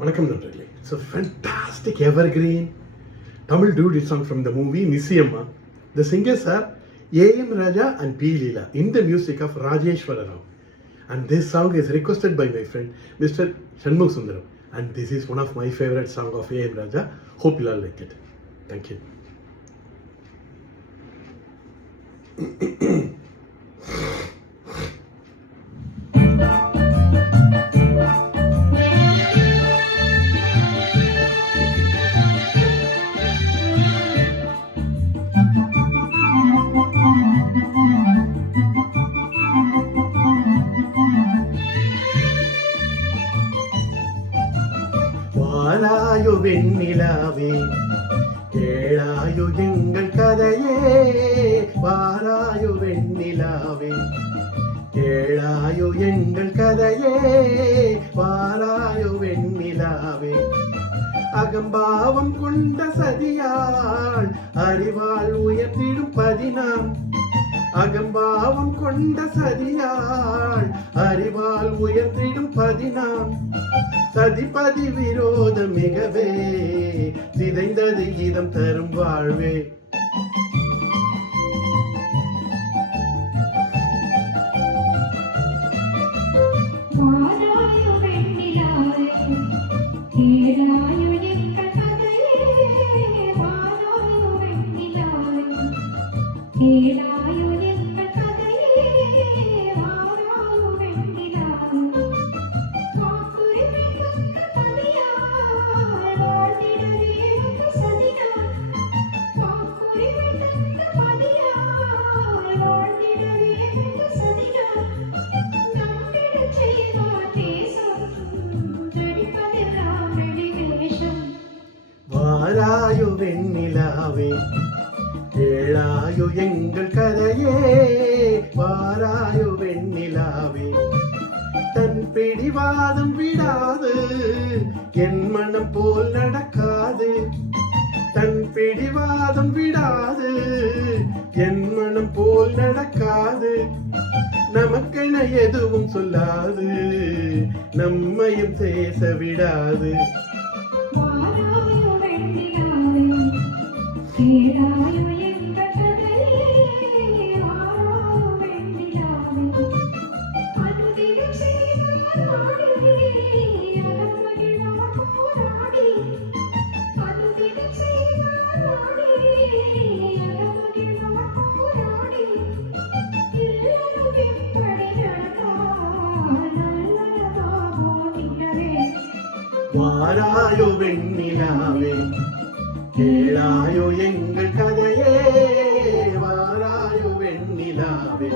வணக்கம் நண்பர்களே. It's a fantastic evergreen Tamil dude song from the movie Nisiyamma. The singers are A.M. Raja and P. Leela in the music of Rajeshwara Rao. And this song is requested by my friend Mr. Shanmugh Sundaram. And this is one of my favorite songs of A.M. Raja. Hope you all like it. Thank you. வாராயோ வெண்ணிலாவே கேளாயோ எங்கள் கதையே, வாராயோ வெண்ணிலாவே கேளாயோ எங்கள் கதையே, வாராயோ வெண்ணிலாவே. அகம்பாவம் கொண்ட சதியாள் அறிவாள் உயர்த்திடும் பதினாம், அகம்பாவம் கொண்ட சதியாள் அறிவாள் உயர்த்திடும் பதினாம். சதிபதி விரோதம் மிகவே சிதைந்தது இதம் தரும் வாழ்வே. வாராயோ வெண்ணிலாவே கேளாயோ எங்கள் கதையே, வாராயோ வெண்ணிலாவே. தன் பிடிவாதம் விடாது என் மனம் போல் நடக்காது, தன் பிடிவாதம் விடாது என் மனம் போல் நடக்காது. நமக்கென எதுவும் சொல்லாது நம்மையும் பேச விடாது. வாராயோ வெண்ணிலாவே கேளாயோ எங்கள் கதையே, வாராயோ வெண்ணிலாவே.